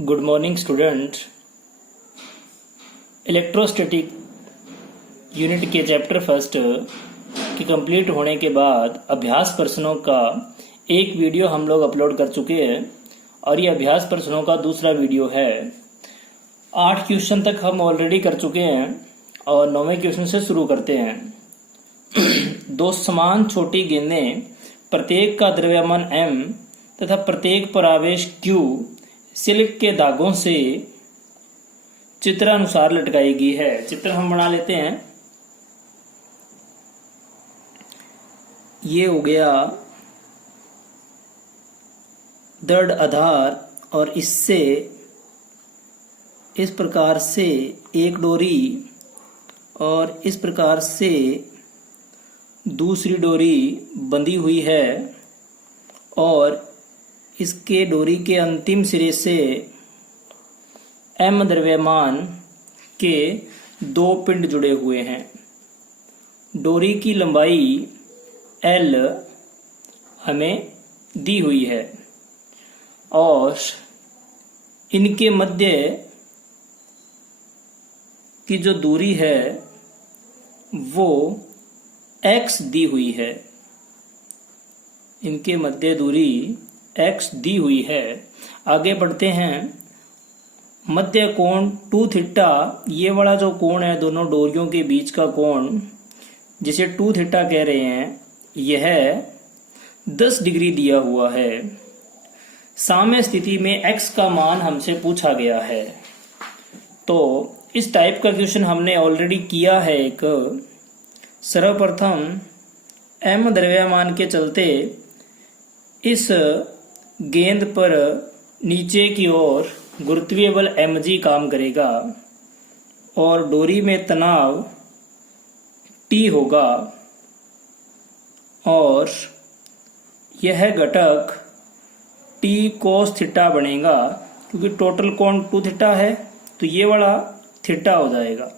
Good morning student. Electrostatic unit के chapter first के complete होने के बाद अभ्यास प्रश्नों का एक वीडियो हम लोग अपलोड कर चुके हैं और ये अभ्यास प्रश्नों का दूसरा वीडियो है। 8 क्वेश्चन तक हम ऑलरेडी कर चुके हैं और 9वें क्वेश्चन से शुरू करते हैं। दो समान छोटी गेंदें प्रत्येक का द्रव्यमान m तथा प्रत्येक पर आवेश q सिल्क के धागों से चित्रानुसार लटकाई गई है। चित्र हम बना लेते हैं। ये हो गया दृढ़ आधार और इससे इस प्रकार से एक डोरी और इस प्रकार से दूसरी डोरी बंधी हुई है और इसके डोरी के अंतिम सिरे से m द्रव्यमान के दो पिंड जुड़े हुए हैं। डोरी की लंबाई L हमें दी हुई है और इनके मध्य की जो दूरी है वो x दी हुई है। इनके मध्य दूरी x दी हुई है। आगे बढ़ते हैं। मध्य कोण 2 थीटा, ये वाला जो कोण है दोनों डोरियों के बीच का कोण जिसे 2 थीटा कह रहे हैं, यह 10 डिग्री दिया हुआ है। साम्य स्थिति में x का मान हमसे पूछा गया है। तो इस टाइप का क्वेश्चन हमने ऑलरेडी किया है एक। सर्वप्रथम m द्रव्यमान के चलते इस गेंद पर नीचे की ओर गुरुत्वीय बल mg काम करेगा और डोरी में तनाव T होगा और यह घटक T cos थीटा बनेगा क्योंकि टोटल कोण 2 थीटा है तो ये वाला थीटा हो जाएगा।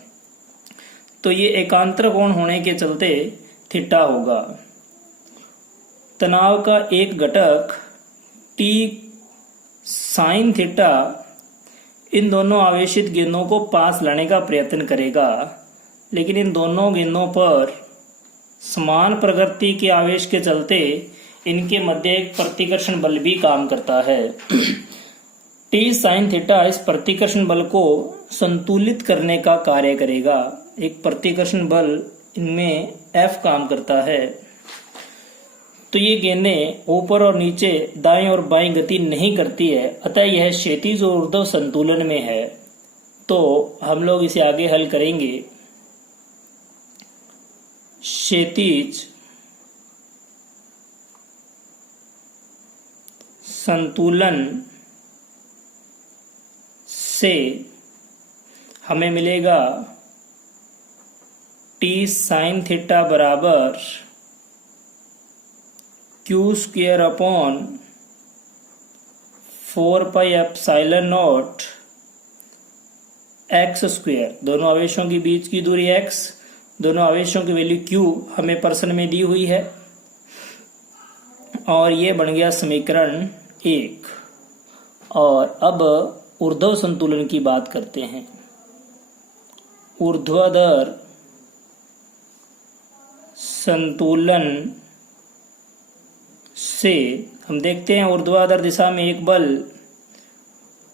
तो ये एकांतर कोण होने के चलते थीटा होगा। तनाव का एक घटक T sin थीटा इन दोनों आवेशित गेंदों को पास लाने का प्रयत्न करेगा, लेकिन इन दोनों गेंदों पर समान प्रकृति के आवेश के चलते इनके मध्य एक प्रतिकर्षण बल भी काम करता है। T sin थीटा इस प्रतिकर्षण बल को संतुलित करने का कार्य करेगा। एक प्रतिकर्षण बल इनमें F काम करता है। तो ये गेंदें ऊपर और नीचे दाएं और बाएं गति नहीं करती है, अतः यह क्षैतिज और ऊर्ध्व संतुलन में है। तो हम लोग इसे आगे हल करेंगे। क्षैतिज संतुलन से हमें मिलेगा T sin थीटा बराबर Q square upon 4 pi epsilon not x square. दोनों आवेशों के बीच की दूरी x, दोनों आवेशों की वैल्यू q हमें प्रश्न में दी हुई है और ये बन गया समीकरण 1। और अब ऊर्ध्व संतुलन की बात करते हैं। ऊर्ध्वाधर संतुलन से हम देखते हैं ऊर्ध्वाधर दिशा में एक बल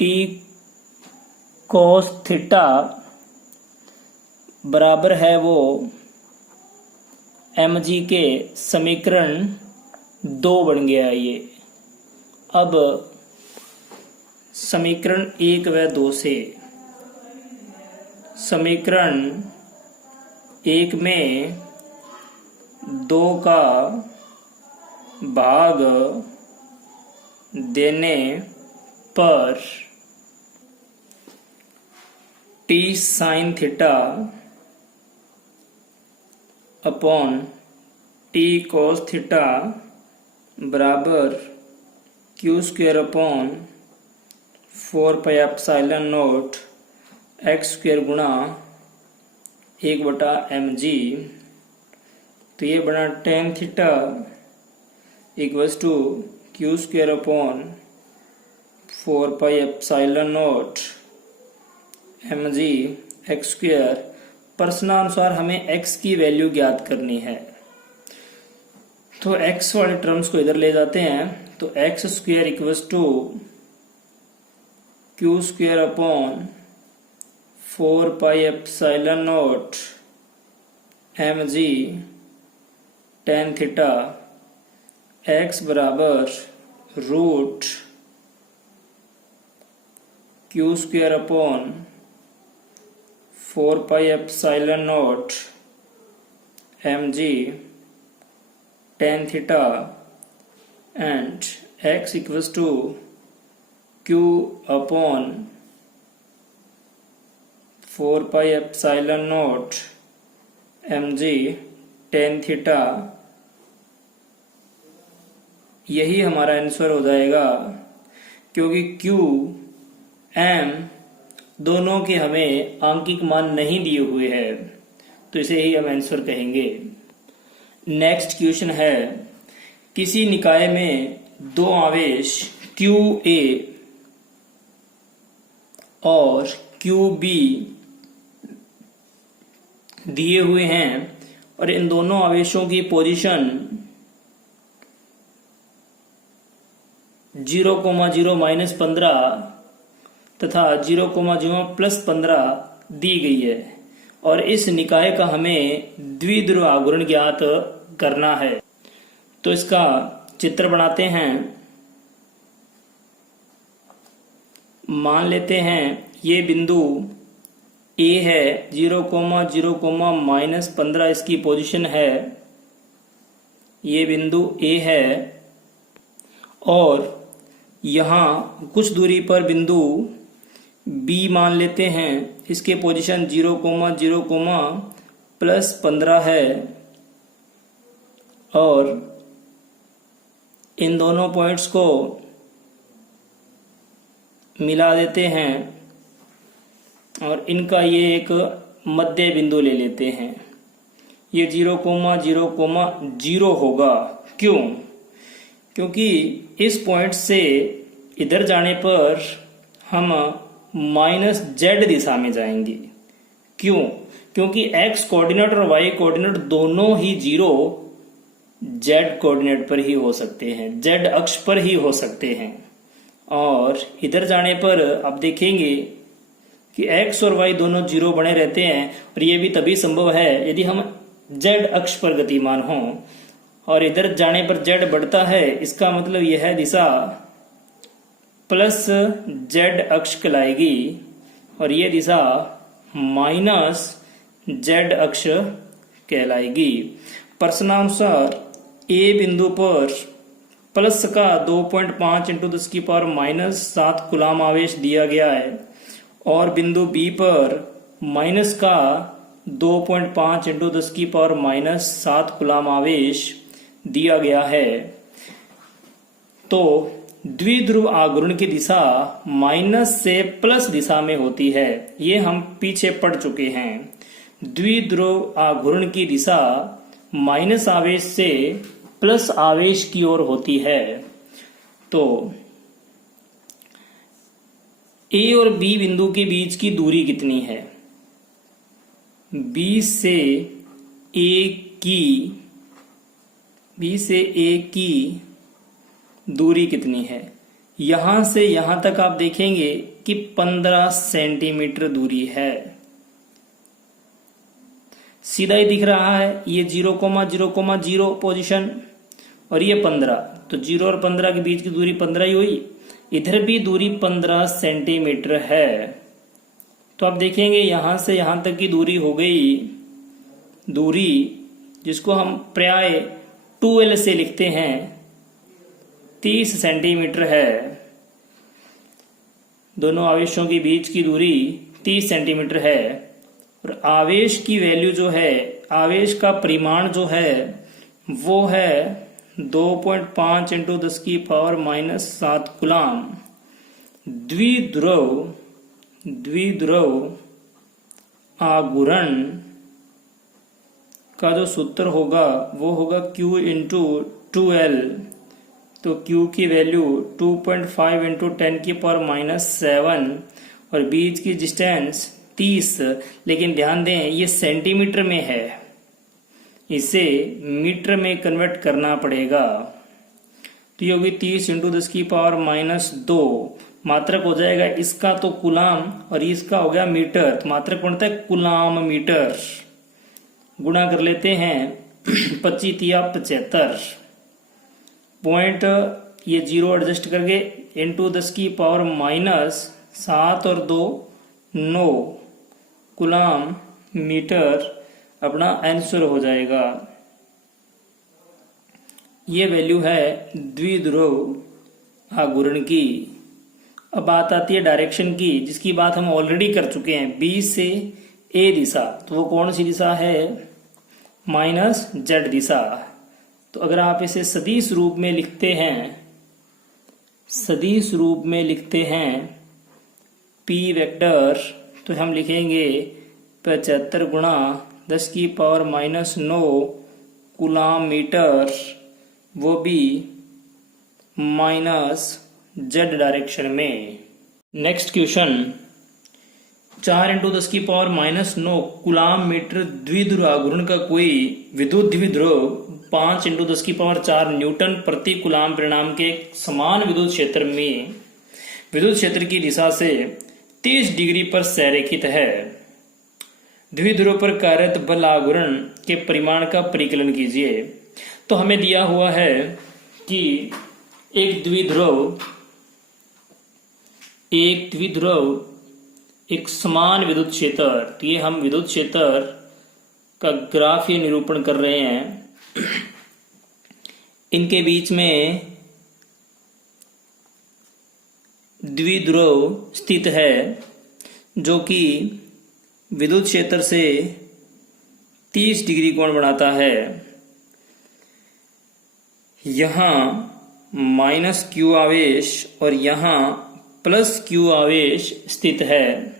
T cos थीटा बराबर है वो mg के समीकरण 2 बन गया है ये। अब समीकरण 1 व 2 से समीकरण 1 में 2 का भाग देने पर T sin theta upon T cos theta बराबर Q square upon 4 pi epsilon not x square गुणा 1/mg। तो ये बना tan theta equals to Q square upon 4 pi epsilon not mg x square. प्रश्नानुसार हमें x की वैल्यू ज्ञात करनी है, तो x वाले टर्म्स को इधर ले जाते हैं, तो x square equals to q square upon 4 pi epsilon not mg tan theta x बराबर root q square upon 4 pi epsilon not mg tan theta and x equals to q upon 4 pi epsilon naught mg tan theta, यही हमारा answer हो जाएगा, क्योंकि q m दोनों के हमें आंकिक मान नहीं दिए हुए हैं, तो इसे ही हम आंसर कहेंगे। नेक्स्ट क्वेश्चन है, किसी निकाय में दो आवेश QA और QB दिए हुए हैं और इन दोनों आवेशों की पोजीशन 0,0 माइनस 15 तथा 0,0 प्लस 15 दी गई है और इस निकाय का हमें द्विध्रुव आघूर्ण ज्ञात करना है। तो इसका चित्र बनाते हैं। मान लेते हैं ये बिंदु A है, 0,0 माइनस 15 इसकी पोजीशन है, ये बिंदु A है और यहाँ कुछ दूरी पर बिंदु B मान लेते हैं, इसके पोजीशन 0,0 प्लस 15 है और इन दोनों पॉइंट्स को मिला देते हैं और इनका ये एक मध्य बिंदु ले लेते हैं। ये 0,0 होगा। क्यों? क्योंकि इस पॉइंट से इधर जाने पर हम माइनस z दिशा में जाएंगे। क्यों? क्योंकि x कोऑर्डिनेट और y कोऑर्डिनेट दोनों ही 0 z कोऑर्डिनेट पर ही हो सकते हैं, z अक्ष पर ही हो सकते हैं। और इधर जाने पर आप देखेंगे कि x और y दोनों 0 बने रहते हैं और ये भी तभी संभव है यदि हम z अक्ष पर गतिमान हों और इधर जाने पर z बढ़ता है, इसका मतलब यह दिशा प्लस z अक्ष कहलाएगी और ये दिशा माइनस z अक्ष कहलाएगी। प्रश्नानुसार A बिंदु पर प्लस का 2.5 इंटू 10 की पावर माइनस 7 कूलाम आवेश दिया गया है और बिंदु B पर माइनस का 2.5 इंटू 10 की पावर माइनस 7 कूलाम आवेश दिया गया है। तो द्विध्रुव आघूर्ण की दिशा माइनस से प्लस दिशा में होती है, ये हम पीछे पढ़ चुके हैं। द्विध्रुव आघूर्ण की दिशा माइनस आवेश से प्लस आवेश की ओर होती है। तो A और B बिंदु के बीच की दूरी कितनी है? B से A की दूरी कितनी है? यहां से यहां तक आप देखेंगे कि 15 सेंटीमीटर दूरी है। सीधा ही दिख रहा है, ये 0,0,0 पोजीशन और ये 15, तो 0 और 15 के बीच की दूरी 15 ही हुई। इधर भी दूरी 15 सेंटीमीटर है। तो आप देखेंगे यहां से यहां तक की दूरी हो गई, दूरी जिसको हम प्राय 2L से लिखते हैं, 30 सेंटीमीटर है। दोनों आवेशों के बीच की दूरी 30 सेंटीमीटर है और आवेश की वैल्यू जो है, आवेश का परिमाण जो है वो है 2.5 इंटू 10 की पावर माइनस 7 कूलाम। द्विध्रुव आघूर्ण का जो सूत्र होगा वो होगा Q इंटू 2L, तो Q की वैल्यू 2.5 इंटू 10⁻⁷ और बीच की डिस्टेंस 30, लेकिन ध्यान दें ये सेंटीमीटर में है, इसे मीटर में कन्वर्ट करना पड़ेगा। तो ये होगी 30 इंटू 10⁻⁻2, मात्रक हो जाएगा इसका तो कुलाम और इसका हो गया मीटर, तो मात्रक बनता है कुलाम मीटर। गुणा कर लेते हैं 25 या 75 पॉइंट, ये 0 एडजस्ट करके इंटू 10⁻⁷ और 2 9 कुलाम मीटर अपना आंसर हो जाएगा। ये वैल्यू है द्विध्रुव आघूर्ण की। अब बात आती है डायरेक्शन की, जिसकी बात हम ऑलरेडी कर चुके हैं। बी से ए दिशा, तो वो कौन सी दिशा है? -z दिशा। तो अगर आप इसे सदिश रूप में लिखते हैं P वेक्टर, तो हम लिखेंगे 75 गुणा 10⁻⁹ कुलाम मीटर, वो भी -z डायरेक्शन में। Next question, 4 into 10⁻⁹ coulomb metre द्विध्रुव आघूर्ण का कोई विद्युत द्विध्रुव 5 इंटू 10⁴ न्यूटन प्रति कुलाम परिणाम के समान विद्युत क्षेत्र में विद्युत क्षेत्र की दिशा से 30 डिग्री पर संरेखित है। द्विध्रुव पर कार्यरत बल आघूर्ण के परिमाण का परिकलन कीजिए। तो हमें दिया हुआ है कि एक द्विध्रुव एक समान विद्युत क्षेत्र, तो ये हम विद्युत क्षेत्र का ग्राफ ये निरूपण कर रहे हैं। इनके बीच में द्विध्रुव स्थित है, जो कि विद्युत क्षेत्र से 30 डिग्री कोण बनाता है। यहां -q आवेश और यहां +q आवेश स्थित है।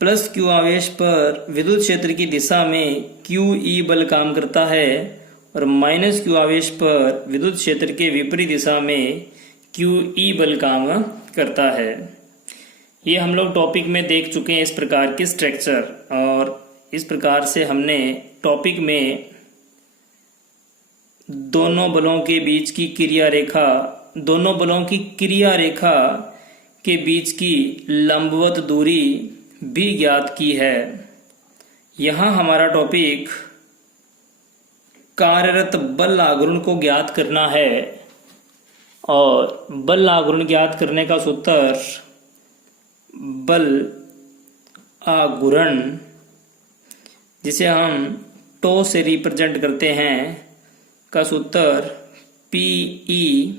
+q आवेश पर विद्युत क्षेत्र की दिशा में QE बल काम करता है और -q आवेश पर विद्युत क्षेत्र के विपरीत दिशा में QE बल काम करता है। ये हम लोग टॉपिक में देख चुके हैं इस प्रकार के स्ट्रक्चर, और इस प्रकार से हमने टॉपिक में दोनों बलों के बीच की क्रिया रेखा के बीच की लंबवत दूरी भी ज्ञात की है। यहां हमारा टॉपिक कार्यरत बल आघूर्ण को ज्ञात करना है, और बल आघूर्ण ज्ञात करने का सूत्र बल आघूर्ण, जिसे हम टो से रिप्रेजेंट करते हैं, का सूत्र PE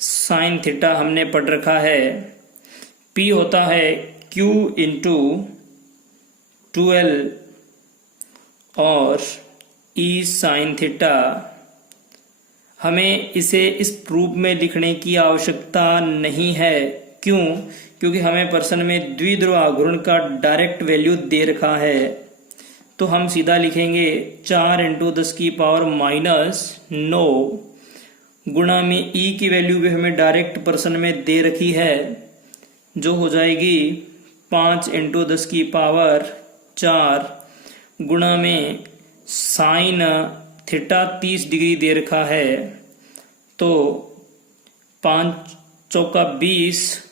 sin थीटा हमने पढ़ रखा है। P होता है Q इंटू 2L और E sin थीटा। हमें इसे इस रूप में लिखने की आवश्यकता नहीं है। क्यों? क्योंकि हमें प्रश्न में द्विध्रुव आघूर्ण का डायरेक्ट वैल्यू दे रखा है। तो हम सीधा लिखेंगे 4 इंटू 10⁻⁹ गुणा में E की वैल्यू भी हमें डायरेक्ट प्रश्न में दे रखी है, जो हो जाएगी 5 इंटू 10⁻⁴ गुणा में साइन थीटा 30 डिग्री दे रखा है, तो 5 चौका 20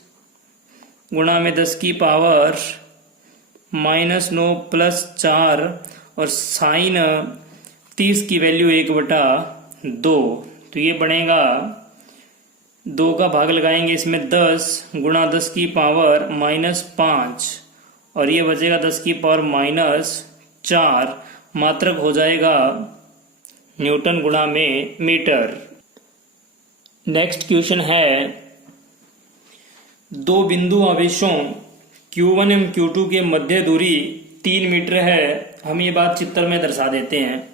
गुणा में 10⁻⁻9 प्लस 4 और साइन 30 की वैल्यू 1/2, तो ये बनेगा 2 का भाग लगाएंगे इसमें 10 गुणा 10⁻⁻5 और ये बचेगा 10⁻⁻4, मात्रक हो जाएगा न्यूटन गुणा में मीटर। नेक्स्ट क्वेश्चन है, दो बिंदु आवेशों Q1 एवं Q2 के मध्य दूरी 3 मीटर है। हम ये बात चित्र में दर्शा देते हैं।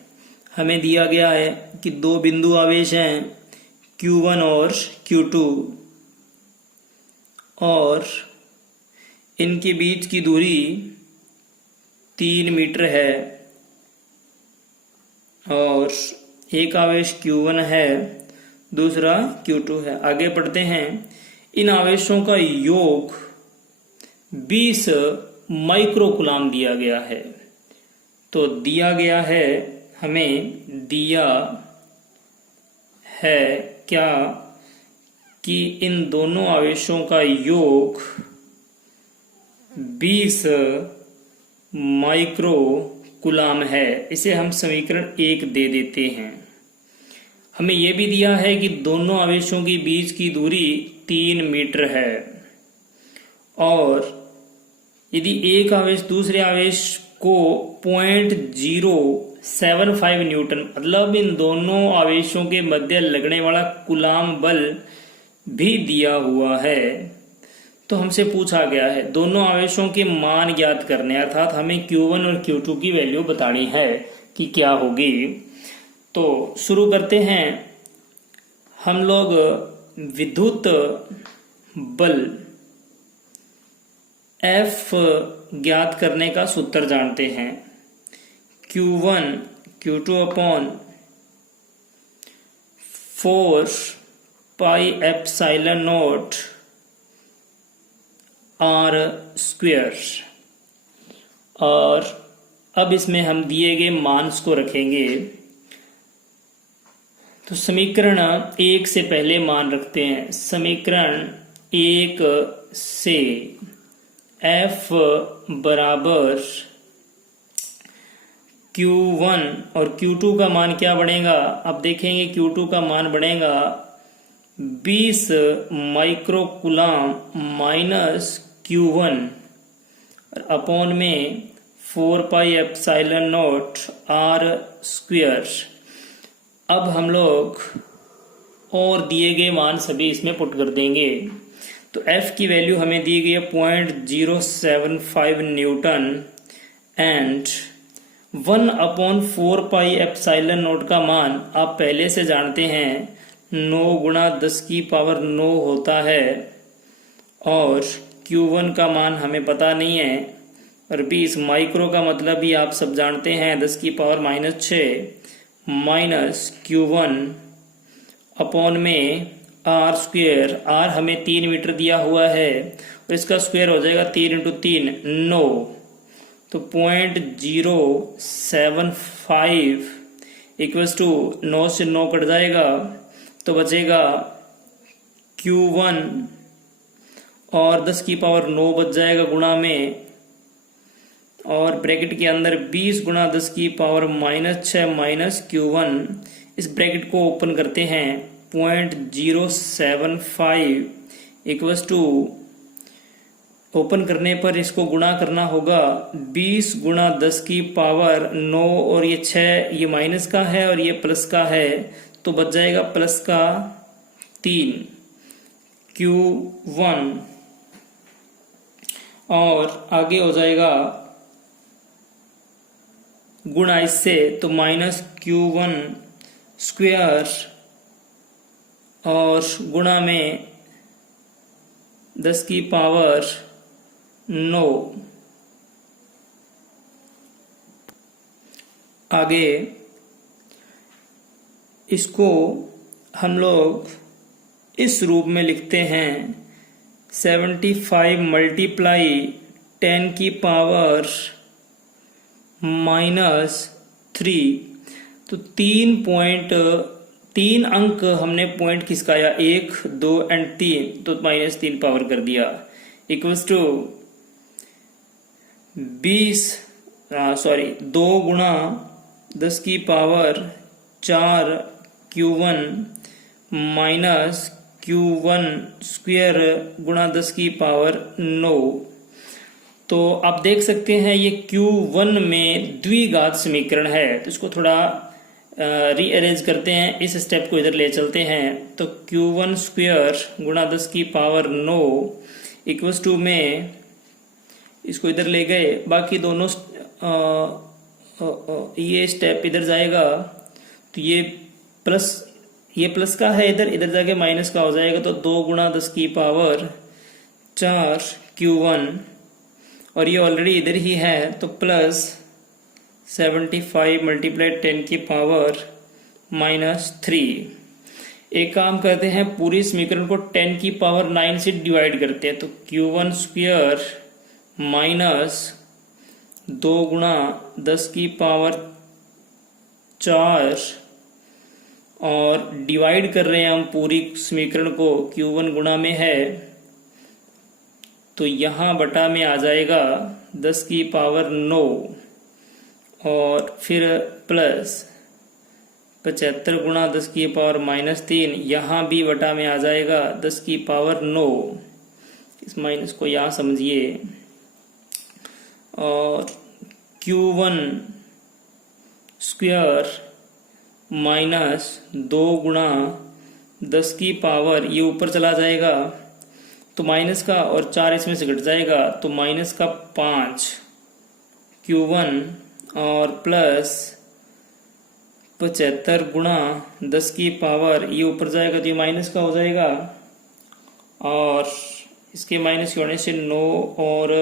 हमें दिया गया है कि दो बिंदु आवेश हैं Q1 और Q2 और इनके बीच की दूरी 3 मीटर है और एक आवेश Q1 है दूसरा Q2 है। आगे पढ़ते हैं। इन आवेशों का योग 20 माइक्रोकुलाम दिया गया है। तो दिया गया है, हमें दिया है क्या कि इन दोनों आवेशों का योग 20 माइक्रोकुलाम है। इसे हम समीकरण 1 दे देते हैं। हमें यह भी दिया है कि दोनों आवेशों के बीच की दूरी 3 मीटर है और यदि एक आवेश दूसरे आवेश को 0.075 न्यूटन, मतलब इन दोनों आवेशों के मध्य लगने वाला कुलाम बल भी दिया हुआ है, तो हमसे पूछा गया है दोनों आवेशों के मान ज्ञात करने, अर्थात हमें Q1 और Q2 की वैल्यू बतानी है कि क्या होगी। तो शुरू करते हैं। हम लोग विद्युत बल F ज्ञात करने का सूत्र जानते हैं। Q1 Q2 upon 4 pi epsilon not R square. और अब इसमें हम दिए गए मान्स को रखेंगे। तो समीकरण 1 से पहले मान रखते हैं। समीकरण 1 से F बराबर Q1 और Q2 का मान क्या बनेगा? अब देखेंगे Q2 का मान बनेगा 20 माइक्रोकुलाम माइनस Q1 और अपॉन में 4 pi epsilon not R square. अब हम लोग और दिए गए मान सभी इसमें पुट कर देंगे। तो F की वैल्यू हमें दी गई है 0.075 Newton and 1/4 pi epsilon not का मान आप पहले से जानते हैं 9 गुणा 10 की पावर 9 होता है और Q1 का मान हमें पता नहीं है और 20 माइक्रो का मतलब भी आप सब जानते हैं 10 की पावर -6 माइनस Q1 अपॉन में R स्क्वायर। R हमें 3 मीटर दिया हुआ है और इसका स्क्वायर हो जाएगा 3 × 3 9, तो 0.075 इक्वल्स टू 9 से 9 कट जाएगा तो बचेगा Q1 और 10 की पावर 9 बच जाएगा गुणा में और ब्रैकेट के अंदर 20 गुणा 10 की पावर -6 माइनस Q1। इस ब्रैकेट को ओपन करते हैं 0.075 इक्वल्स टू, ओपन करने पर इसको गुणा करना होगा 20 गुणा 10 की पावर 9 और ये 6, ये माइनस का है और ये प्लस का है, तो बच जाएगा प्लस का 3 Q1 और आगे हो जाएगा गुणा इससे तो माइनस Q1 स्क्वायर और गुणा में 10 की पावर 9। आगे इसको हम लोग इस रूप में लिखते हैं 75 मल्टीप्लाई 10 की पावर -3। तो 3 अंक हमने पॉइंट खिसकाया 1, 2 एंड 3, तो -3 पावर कर दिया इक्वल्स टू 2 गुणा 10 की power 4 Q1 minus Q1 square गुणा 10 की पावर 9। तो आप देख सकते हैं ये Q1 में द्विघात समीकरण है, तो इसको थोड़ा रीअरेंज करते हैं, इस स्टेप को इधर ले चलते हैं। तो Q1 स्क्वायर गुणा 10 की पावर 9 इक्वल्स टू में इसको इधर ले गए, बाकी दोनों ये स्टेप इधर जाएगा तो ये प्लस का है, इधर जाके माइनस का हो जाएगा, तो 2 गुणा 10 की पावर 4 Q1 और ये ऑलरेडी इधर ही है, तो प्लस 75 मल्टीप्लाई 10 की पावर -3। एक काम करते हैं, पूरी समीकरण को 10 की पावर 9 से डिवाइड करते हैं। तो Q1 स्क्वायर माइनस 2 गुणा 10 की पावर 4 और डिवाइड कर रहे हैं हम पूरी समीकरण को, Q1 गुणा में है तो यहाँ बटा में आ जाएगा 10 की पावर 9 और फिर प्लस 75 गुणा 10 की पावर -3, यहाँ भी बटा में आ जाएगा 10 की पावर 9। इस माइनस को यहाँ समझिए। और Q1 स्क्वायर माइनस 2 गुणा 10 की पावर, ये ऊपर चला जाएगा तो माइनस का, और 4 इसमें से घट जाएगा तो माइनस का 5 Q1 और प्लस 75 गुणा 10 की पावर, ये ऊपर जाएगा तो ये माइनस का हो जाएगा और इसके माइनस होने से 9 और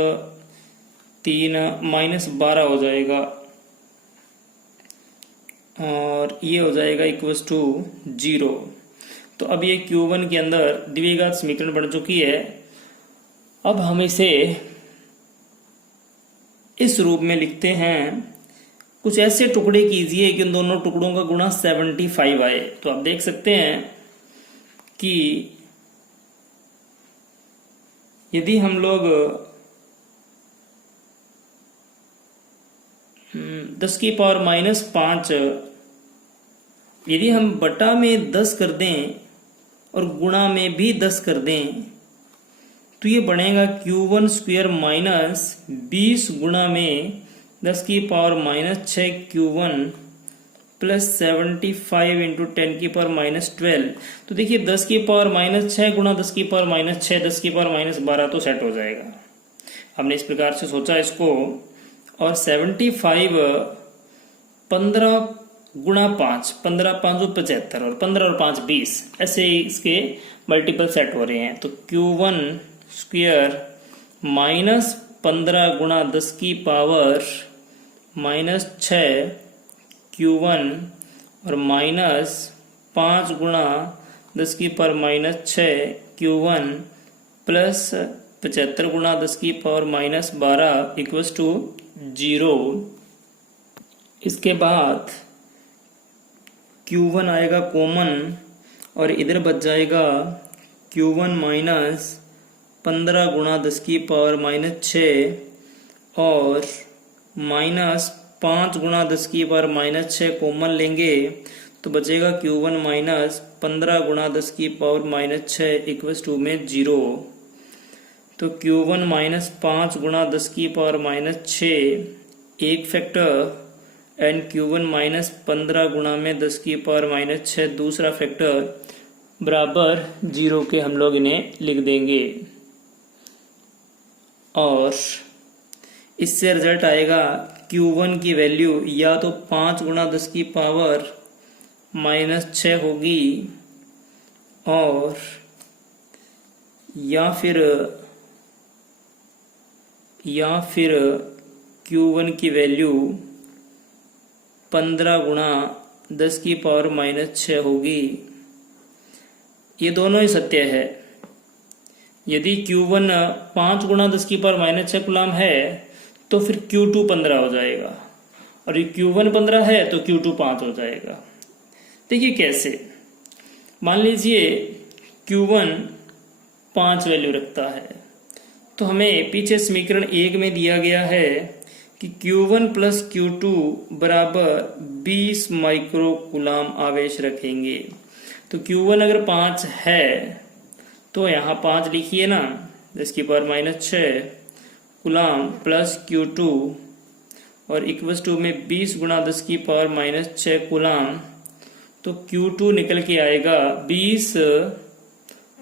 3 -12 हो जाएगा और ये हो जाएगा इक्वल्स टू 0। तो अब ये Q1 के अंदर द्विघात समीकरण बन चुकी है। अब हम इसे इस रूप में लिखते हैं। कुछ ऐसे टुकड़े कीजिए कि उन दोनों टुकड़ों का गुणा 75 आए। तो आप देख सकते हैं कि यदि हम लोग 10 की पावर -5, यदि हम बटा में 10 कर दें और गुणा में भी 10 कर दें तो ये बनेगा Q1 स्क्वायर माइनस 20 गुणा में 10 की पावर -6 Q1 प्लस 75 इंटू 10 की पावर -12। तो देखिए 10 की पावर -6 गुणा 10 की पावर -6, 10 की पावर -12 तो सेट हो जाएगा। हमने इस प्रकार से सोचा इसको। और 75 15 गुणा 5, 15 5 75 और 15 और 5 20, ऐसे इसके मल्टीपल सेट हो रहे हैं। तो Q1 स्क्वायर माइनस 15 गुणा 10 की पावर -6 Q1 और माइनस 5 गुणा 10 की पावर -6 Q1 प्लस 75 गुणा 10 की पावर -12 इक्वल्स टू 0। इसके बाद Q1 आएगा कॉमन और इधर बच जाएगा Q1 माइनस 15 गुणा 10 की पावर -6 और माइनस 5 गुणा 10 की पावर -6 कॉमन लेंगे तो बचेगा Q1 माइनस 15 गुणा 10 की पावर -6 इक्वल्स टू में 0। तो Q1 माइनस 5 गुणा 10 की पावर -6 एक फैक्टर एंड Q1 माइनस 15 गुणा में 10 की पावर -6 दूसरा फैक्टर बराबर 0 के हम लोग इन्हें लिख देंगे। और इससे रिजल्ट आएगा Q1 की वैल्यू या तो 5 गुणा 10 की पावर -6 होगी और या फिर Q1 की वैल्यू 15 गुणा 10 की पावर -6 होगी। ये दोनों ही सत्य है। यदि Q1 5 गुणा 10 की पावर -6 कूलम है तो फिर Q2 15 हो जाएगा और ये Q1 15 है तो Q2 5 हो जाएगा। देखिए कैसे, मान लीजिए Q1 5 वैल्यू रखता है तो हमें पीछे समीकरण 1 में दिया गया है कि Q1 प्लस Q2 बराबर 20 माइक्रो कूलम आवेश रखेंगे। तो Q1 अगर 5 है तो यहाँ 5 लिखिए ना, 10 की पावर -6 कूलम प्लस Q2 और इक्वल्स टू में 20 गुणा 10 की पावर -6 कूलम। तो Q2 निकल के आएगा 20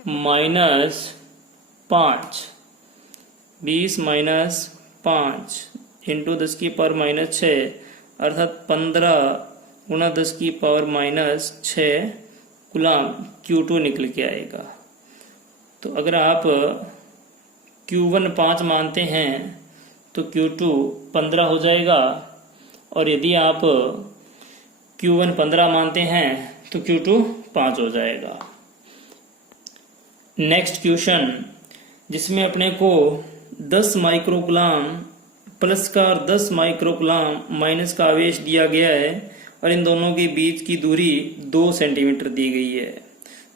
माइनस 5, 20 माइनस 5 इंटू 10 की पावर -6 अर्थात 15 गुणा 10 की पावर -6 कूलम Q2 निकल के आएगा। तो अगर आप Q1 5 मानते हैं तो Q2 15 हो जाएगा और यदि आप Q1 15 मानते हैं तो Q2 5 हो जाएगा। नेक्स्ट क्वेश्चन, जिसमें अपने को 10 माइक्रोकूलम प्लस का और 10 माइक्रोकूलम माइनस का आवेश दिया गया है और इन दोनों के बीच की दूरी 2 सेंटीमीटर दी गई है।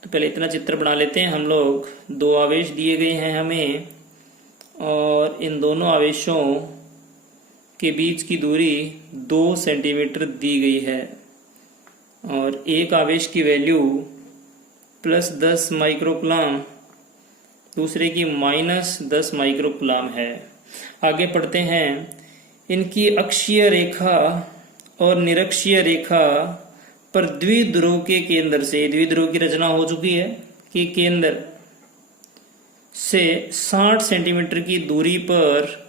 तो पहले इतना चित्र बना लेते हैं हम लोग। 2 आवेश दिए गए हैं हमें और इन दोनों आवेशों के बीच की दूरी 2 सेंटीमीटर दी गई है और एक आवेश की वैल्यू प्लस 10 माइक्रोकूलम, दूसरे की माइनस 10 माइक्रोकूलम है। आगे पढ़ते हैं। इनकी अक्षीय रेखा और निरक्षीय रेखा पर द्विध्रुव के केंद्र से, द्विध्रुव की रचना हो चुकी है, कि केंद्र से 60 सेंटीमीटर की दूरी पर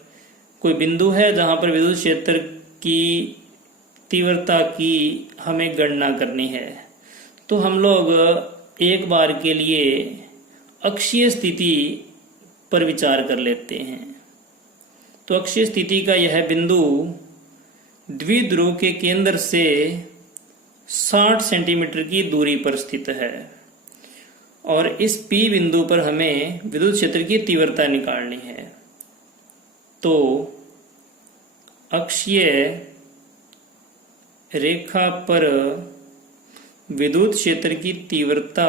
कोई बिंदु है जहां पर विद्युत क्षेत्र की तीव्रता की हमें गणना करनी है। तो हम लोग एक बार के लिए अक्षीय स्थिति पर विचार कर लेते हैं। तो अक्षीय स्थिति का यह बिंदु द्विध्रुव के केंद्र से 60 सेंटीमीटर की दूरी पर स्थित है और इस P बिंदु पर हमें विद्युत क्षेत्र की तीव्रता निकालनी है। तो अक्षीय रेखा पर विद्युत क्षेत्र की तीव्रता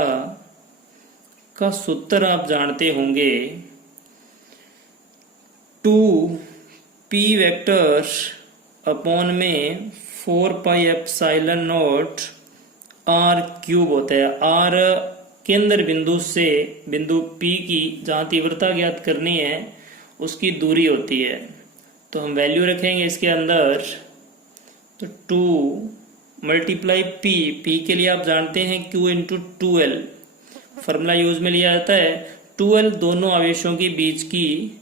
का सूत्र आप जानते होंगे, 2p वेक्टर अपॉन में 4 pi epsilon not r cube होता है। r केंद्र बिंदु से बिंदु P की जहाँ तीव्रता ज्ञात करनी है उसकी दूरी होती है। तो हम वैल्यू रखेंगे इसके अंदर, तो 2 मल्टीप्लाई P के लिए आप जानते हैं Q into 2L formula use में लिया जाता है। 2L दोनों आवेशों के बीच की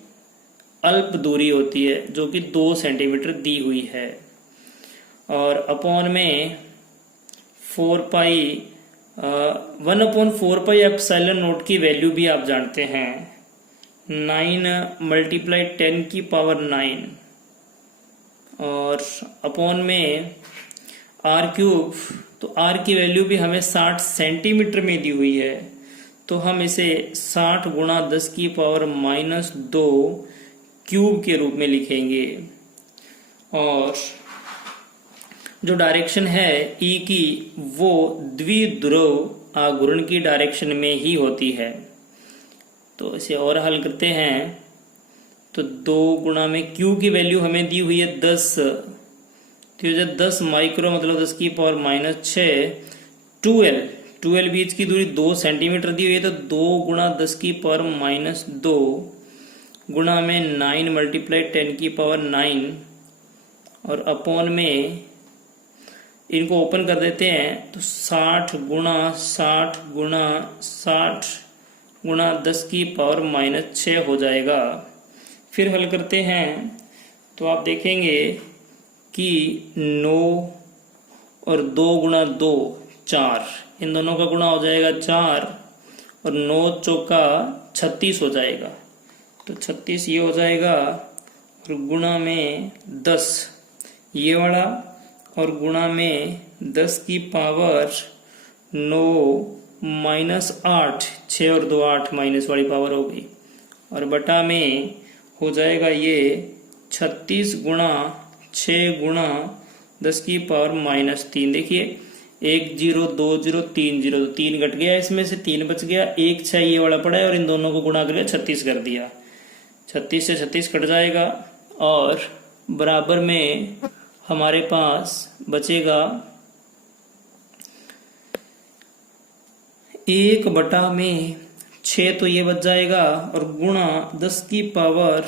अल्प दूरी होती है जो कि 2 सेंटीमीटर दी हुई है और अपॉन में 4 पाई 1/4 पाई एप्सिलॉन नॉट की वैल्यू भी आप जानते हैं, 9 मल्टीप्लाई 10 की पावर 9 और अपॉन में r क्यूब। तो r की वैल्यू भी हमें 60 सेंटीमीटर में दी हुई है, तो हम इसे 60 गुणा 10 की पावर -2 क्यूब के रूप में लिखेंगे और जो डायरेक्शन है E की वो द्विध्रुव आघूर्ण की डायरेक्शन में ही होती है। तो इसे और हल करते हैं। तो 2 गुणा में Q की वैल्यू हमें दी हुई है 10, तो 10 माइक्रो मतलब 10 की पावर -6। 2L बीच की दूरी 2 सेंटीमीटर दी हुई है, तो 2 गुणा 10 की पावर -2 गुणा में 9 मल्टीप्लाई 10 की पावर 9 और अपॉन में इनको ओपन कर देते हैं। तो 60 गुणा 60 गुणा 60 गुणा 10 की पावर -6 हो जाएगा। फिर हल करते हैं तो आप देखेंगे कि 9 और 2 गुणा 2 4, इन दोनों का गुणा हो जाएगा 4 और 9 चौका 36 हो जाएगा। तो 36 ये हो जाएगा और गुणा में 10 ये वाला और गुणा में 10 की पावर 9 -8, 6 और 2 8 माइनस वाली पावर हो गई और बटा में हो जाएगा ये 36 गुणा 6 गुणा 10 की पावर -3। देखिए 1 0 2 0 3 0, 3 घट गया, इसमें से 3 बच गया, 1 6 ये वाला पड़ा है और इन दोनों को गुणा करके 36 कर दिया। 36 से 36 कट जाएगा और बराबर में हमारे पास बचेगा 1/6, तो ये बच जाएगा और गुणा 10 की पावर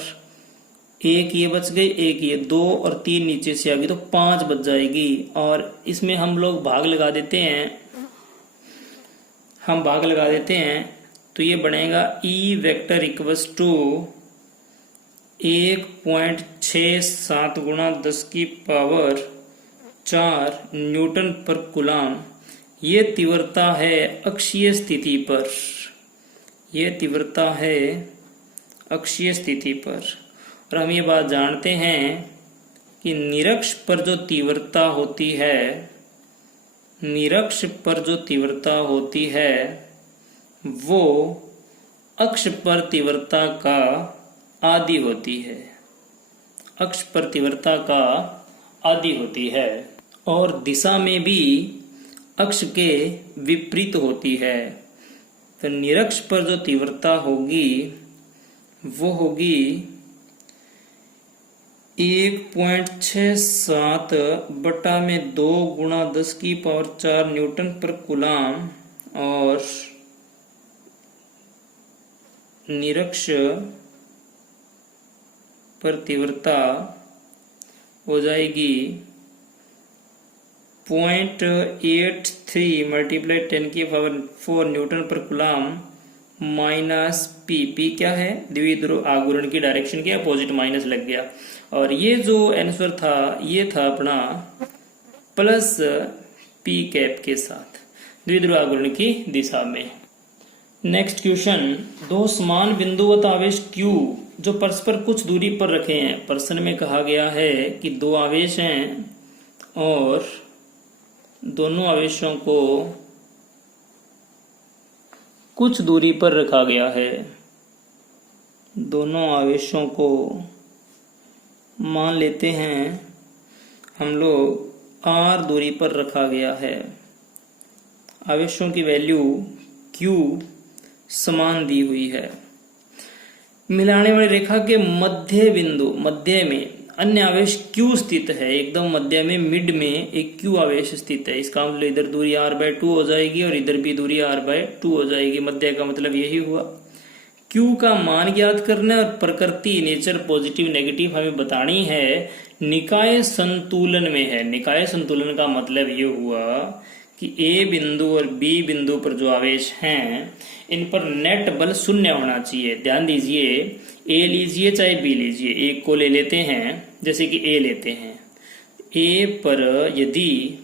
1 ये बच गई, 1 ये 2 और 3 नीचे से आ गई, तो 5 बच जाएगी। और इसमें हम लोग भाग लगा देते हैं, तो ये बनेगा E वेक्टर इक्वल्स टू 1.67 गुणा 10 की पावर 4 न्यूटन पर कूलम। ये तीव्रता है अक्षीय स्थिति पर, और हम ये बात जानते हैं कि निरक्ष पर जो तीव्रता होती है निरक्ष पर जो तीव्रता होती है वो अक्ष पर तीव्रता का आदि होती है, अक्ष पर तीव्रता का आदि होती है, और दिशा में भी अक्ष के विपरीत होती है। तो निरक्ष पर जो तीव्रता होगी वो होगी 1.67 बटा में 2 गुणा 10⁴ न्यूटन पर कूलाम, और निरक्ष पर तीव्रता हो जाएगी 0.83 मल्टीप्लाई 10⁴ न्यूटन पर कूलाम माइनस पी। पी क्या है? द्विध्रुव आघूर्ण की डायरेक्शन के अपोजिट माइनस लग गया, और ये जो आंसर था ये था अपना प्लस पी कैप के साथ द्विध्रुव आघूर्ण की दिशा में। नेक्स्ट क्वेश्चन, दो समान बिंदुवत आवेश Q जो परस्पर कुछ दूरी पर रखे हैं। प्रश्न में कहा गया है कि दो आवेश हैं और दोनों आवेशों को कुछ दूरी पर रखा गया है। दोनों आवेशों को मान लेते हैं हम लोग r दूरी पर रखा गया है। आवेशों की वैल्यू Q समान दी हुई है। मिलाने वाली रेखा के मध्य बिंदु, मध्य में अन्य आवेश Q स्थित है। एकदम मध्य में, मिड में एक Q आवेश स्थित है। इसका मतलब इधर दूरी r/2 हो जाएगी और इधर भी दूरी r/2 हो जाएगी। मध्य का मतलब यही हुआ। Q का मान ज्ञात करना और प्रकृति, नेचर, पॉजिटिव नेगेटिव हमें बतानी है। निकाय संतुलन में है। निकाय संतुलन का मतलब ये हुआ कि A बिंदु और B बिंदु पर जो आवेश हैं इन पर नेट बल शून्य होना चाहिए। ध्यान दीजिए, A लीजिए चाहे B लीजिए, एक को ले लेते हैं, जैसे कि A लेते हैं। A पर यदि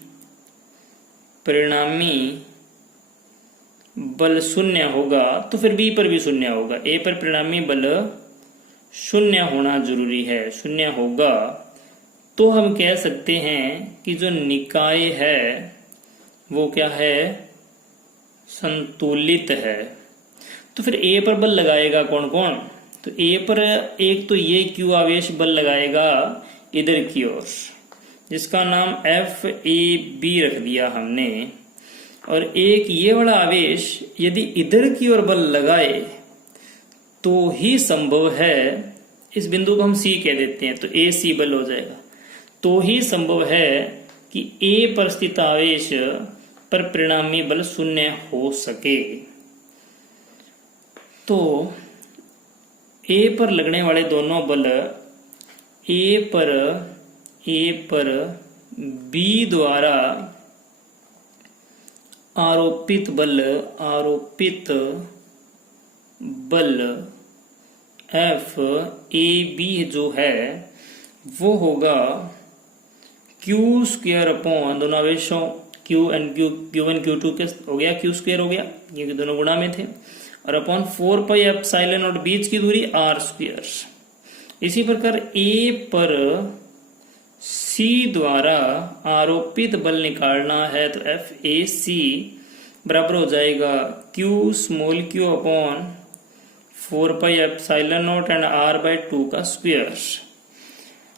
परिणामी बल शून्य होगा तो फिर B पर भी शून्य होगा। A पर परिणामी बल शून्य होना जरूरी है। शून्य होगा तो हम कह सकते हैं कि जो निकाय है वो क्या है? संतुलित है। तो फिर A पर बल लगाएगा कौन कौन? तो A पर एक तो ये Q आवेश बल लगाएगा इधर की ओर, जिसका नाम FAB रख दिया हमने, और एक ये वाला आवेश यदि इधर की ओर बल लगाए तो ही संभव है, इस बिंदु को हम C कह देते हैं तो AC बल हो जाएगा, तो ही संभव है कि A पर स्थित आवेश पर परिणामी बल शून्य हो सके। तो A पर लगने वाले दोनों बल A पर B द्वारा आरोपित बल FAB जो है वो होगा Q² अपॉन दोनों आवेशों Q1 Q2 के हो गया, Q² हो गया क्योंकि दोनों गुणा में थे, और अपॉन 4πε और बीच की दूरी r²। इसी प्रकार A पर C द्वारा आरोपित बल निकालना है तो FAC बराबर हो जाएगा Q अपॉन 4πε0 एंड r/2 का स्क्वायर।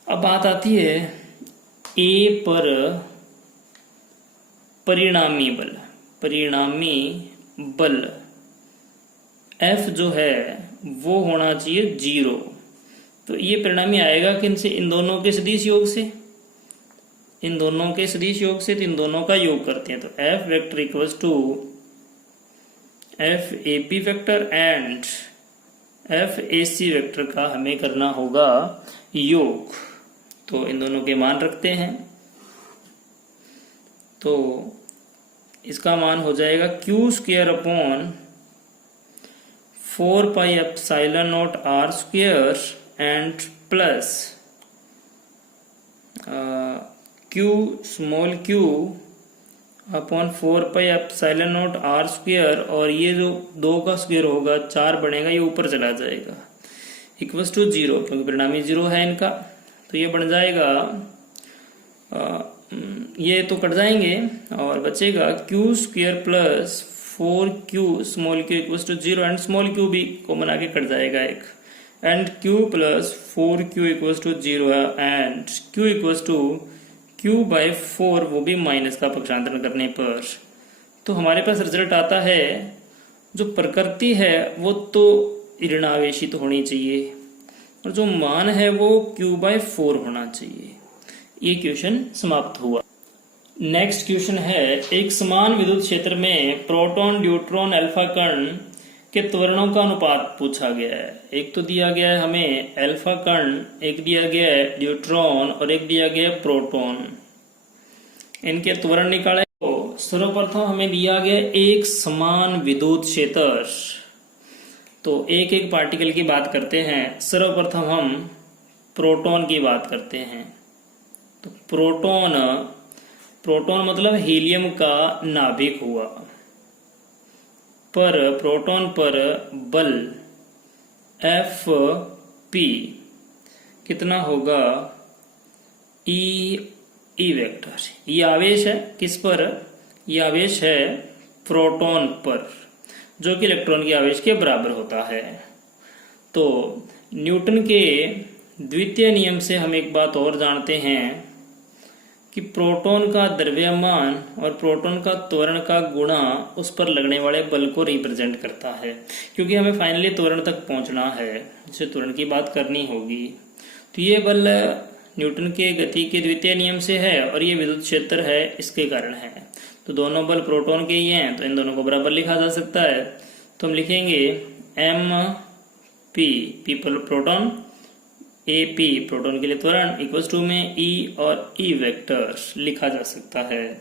अब बात आती है A पर परिणामी बल F जो है वो होना चाहिए 0। तो ये परिणामी आएगा किन से? इन दोनों के सदिश योग से। इन दोनों के सदिश योग से, तो इन दोनों का योग करते हैं तो F vector equals to FAB vector and FAC vector का हमें करना होगा योग। तो इन दोनों के मान रखते हैं, तो इसका मान हो जाएगा Q² upon 4πε0 r² and plus Q upon 4πε0 r², और ये जो 2 का स्क्वायर होगा 4 बनेगा, ये ऊपर चला जाएगा, इक्वल्स टू 0 क्योंकि परिणामी 0 है इनका। तो ये बन जाएगा ये तो कट जाएंगे और बचेगा q square plus 4q small q equals to 0 and small q भी कॉमन आके कट जाएगा एक and q plus 4q equals to 0 and q equals to q by 4 वो भी माइनस का पक्षांतरण करने पर तो हमारे पास रिजल्ट आता है जो प्रकृति है वो तो ऋणावेशित होनी चाहिए और जो मान है वो q बाई 4 होना चाहिए। ये क्वेश्चन समाप्त हुआ। नेक्स्ट क्वेश्चन है एक समान विद्युत क्षेत्र में प्रोटॉन न्यूट्रॉन अल्फा कण के त्वरणों का अनुपात पूछा गया है। एक तो दिया गया है हमें अल्फा कण, एक दिया गया है न्यूट्रॉन और एक दिया गया है प्रोटॉन। इनके त्वरण निकाले तो सर्वप्रथम हमें दिया गया एक समान विद्युत क्षेत्र। तो एक एक पार्टिकल की बात करते हैं। सर्वप्रथम हम प्रोटॉन की बात करते हैं। तो प्रोटॉन मतलब हीलियम का नाभिक हुआ। पर प्रोटॉन पर बल Fp कितना होगा ई वेक्टर। ये आवेश है किस पर? ये आवेश है प्रोटॉन पर जो कि इलेक्ट्रॉन के आवेश के बराबर होता है। तो न्यूटन के द्वितीय नियम से हम एक बात और जानते हैं कि प्रोटॉन का द्रव्यमान और प्रोटॉन का त्वरण का गुणा उस पर लगने वाले बल को रिप्रेजेंट करता है। क्योंकि हमें फाइनली त्वरण तक पहुंचना है, जिसे त्वरण की बात करनी होगी। तो ये बल न्यूटन के गति के द्वितीय नियम से है और ये विद्युत क्षेत्र है, इसके कारण है। तो दोनों बल प्रोटॉन के ही हैं, तो इन दोनों को बराबर लिखा जा सकता है। तो हम लिखेंगे पी प्रोटॉन, AP प्रोटॉन के लिए त्वरण इक्वल्स टू में E और E वेक्टर लिखा जा सकता है।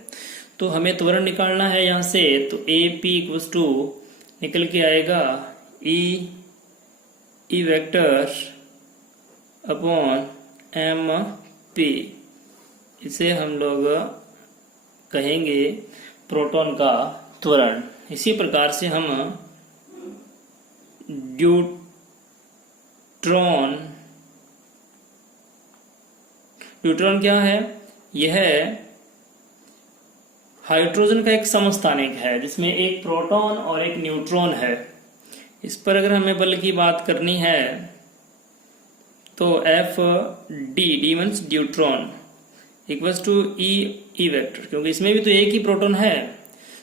तो हमें त्वरण निकालना है यहाँ से, तो AP इक्वल्स टू निकल के आएगा E वेक्टर अपॉन MP। इसे हम लोग कहेंगे प्रोटॉन का त्वरण। इसी प्रकार से हम न्यूट्रॉन क्या है? यह हाइड्रोजन का एक समस्थानिक है जिसमें एक प्रोटॉन और एक न्यूट्रॉन है। इस पर अगर हमें बल की बात करनी है तो D means neutron equals to E vector, क्योंकि इसमें भी तो एक ही प्रोटॉन है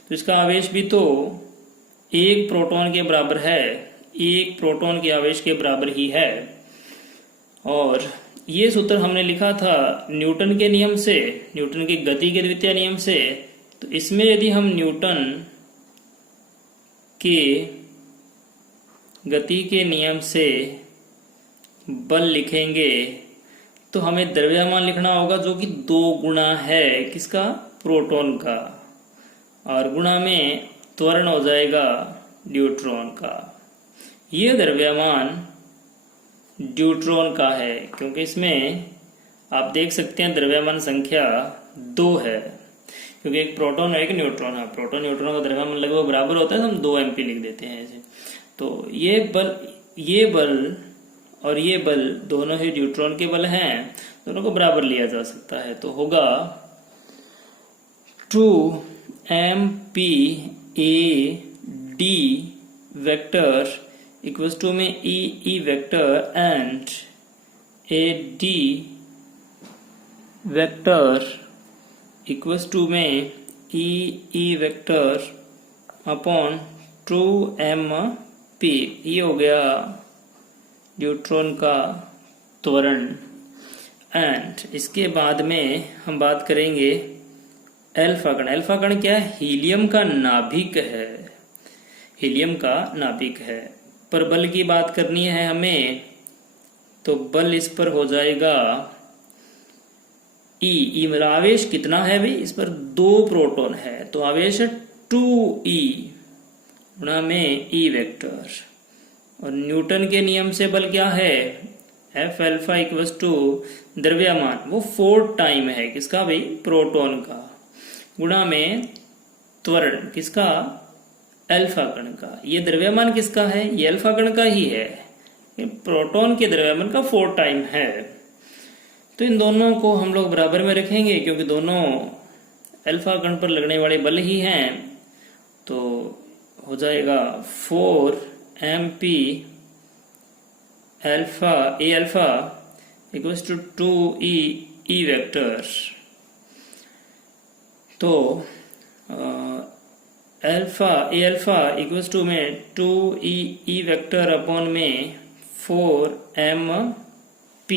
तो इसका आवेश भी तो एक प्रोटॉन के बराबर है, एक प्रोटॉन के आवेश के बराबर ही है। और ये सूत्र हमने लिखा था न्यूटन के नियम से, न्यूटन की गति के द्वितीय नियम से। तो इसमें यदि हम न्यूटन के गति के नियम से बल लिखेंगे तो हमें द्रव्यमान लिखना होगा जो कि 2 गुना है किसका? प्रोटॉन का, और गुणा में त्वरण हो जाएगा न्यूट्रॉन का। ये द्रव्यमान न्यूट्रॉन का है क्योंकि इसमें आप देख सकते हैं द्रव्यमान संख्या 2 है, क्योंकि एक प्रोटॉन और एक न्यूट्रॉन है। प्रोटॉन न्यूट्रॉन का द्रव्यमान लगभग बराबर होता है, तो हम 2 MP लिख देते हैं ऐसे। तो ये बल और ये बल दोनों ही न्यूट्रॉन के बल हैं, दोनों को बराबर लिया जा सकता है। तो होगा 2MP AD vector equals to में E vector and AD vector equals to में E वेक्टर अपॉन 2MP। ये हो गया न्यूट्रॉन का त्वरण। एंड इसके बाद में हम बात करेंगे अल्फा कण। अल्फा कण क्या है? हीलियम का नाभिक है, हीलियम का नाभिक है। पर बल की बात करनी है हमें, तो बल इस पर हो जाएगा ई मतलब आवेश कितना है भाई? इस पर 2 प्रोटॉन है तो आवेश है 2E गुणा में E वेक्टर। और न्यूटन के नियम से बल क्या है? F अल्फा इक्वल्स टू द्रव्यमान, वो 4 टाइम है किसका भाई? प्रोटॉन का, गुणा में त्वरण किसका? अल्फा कण का। ये द्रव्यमान किसका है? ये अल्फा कण का ही है। प्रोटॉन के द्रव्यमान का 4 टाइम है। तो इन दोनों को हम लोग बराबर में रखेंगे क्योंकि दोनों अल्फा कण पर लगने वाले बल ही हैं। तो हो जाएगा 4mp alpha A alpha equals to 2e E vector. तो alpha A alpha equals to में 2e ई वेक्टर अपॉन में 4mp,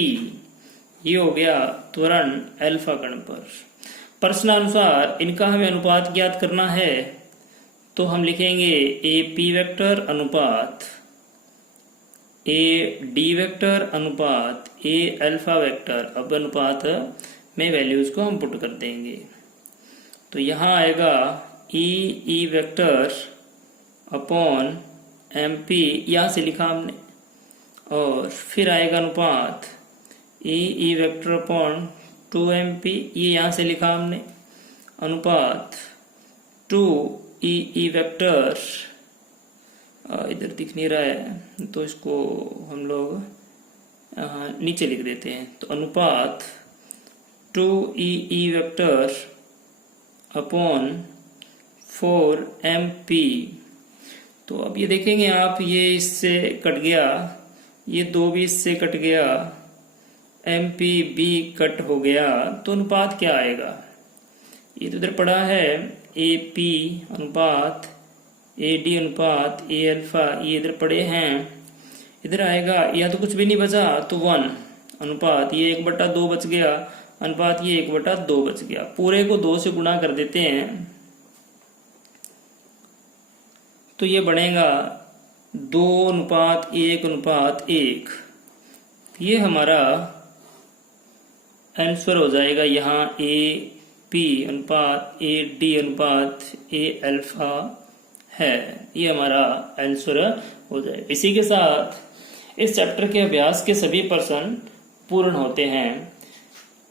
ये हो गया त्वरण अल्फा कण पर। प्रश्नानुसार इनका हमें अनुपात ज्ञात करना है, तो हम लिखेंगे ए पी वेक्टर अनुपात ए डी वेक्टर अनुपात ए अल्फा वेक्टर। अब अनुपात में वैल्यूज को हम पुट कर देंगे। तो यहाँ आएगा E vector upon M P, यहाँ से लिखा हमने, और फिर आएगा अनुपात ई वेक्टर अपॉन 2mp, ये यहाँ से लिखा हमने, अनुपात 2e वेक्टर, इधर दिख नहीं रहा है तो इसको हम लोग नीचे लिख देते हैं। तो अनुपात 2e वेक्टर अपॉन 4mp। तो अब ये देखेंगे आप, ये इससे कट गया, ये 2 भी इससे कट गया, mp भी कट हो गया, तो अनुपात क्या आएगा? ये तो इधर पड़ा है AP अनुपात AD अनुपात A अल्फा, ये इधर पड़े हैं, इधर आएगा, या तो कुछ भी नहीं बचा तो 1 अनुपात ये 1/2 बच गया, अनुपात ये 1/2 बच गया। पूरे को 2 से गुणा कर देते हैं तो ये बनेगा 2:1:1। ये हमारा आंसर हो जाएगा। यहाँ AP अनुपात AD अनुपात A अल्फा है, ये हमारा आंसर हो जाएगा। इसी के साथ इस चैप्टर के अभ्यास के सभी प्रश्न पूर्ण होते हैं।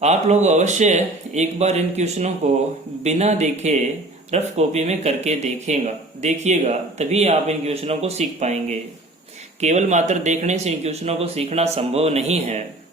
आप लोग अवश्य एक बार इन क्वेश्चनों को बिना देखे रफ कॉपी में करके देखिएगा, तभी आप इन क्वेश्चनों को सीख पाएंगे। केवल मात्र देखने से इन क्वेश्चनों को सीखना संभव नहीं है।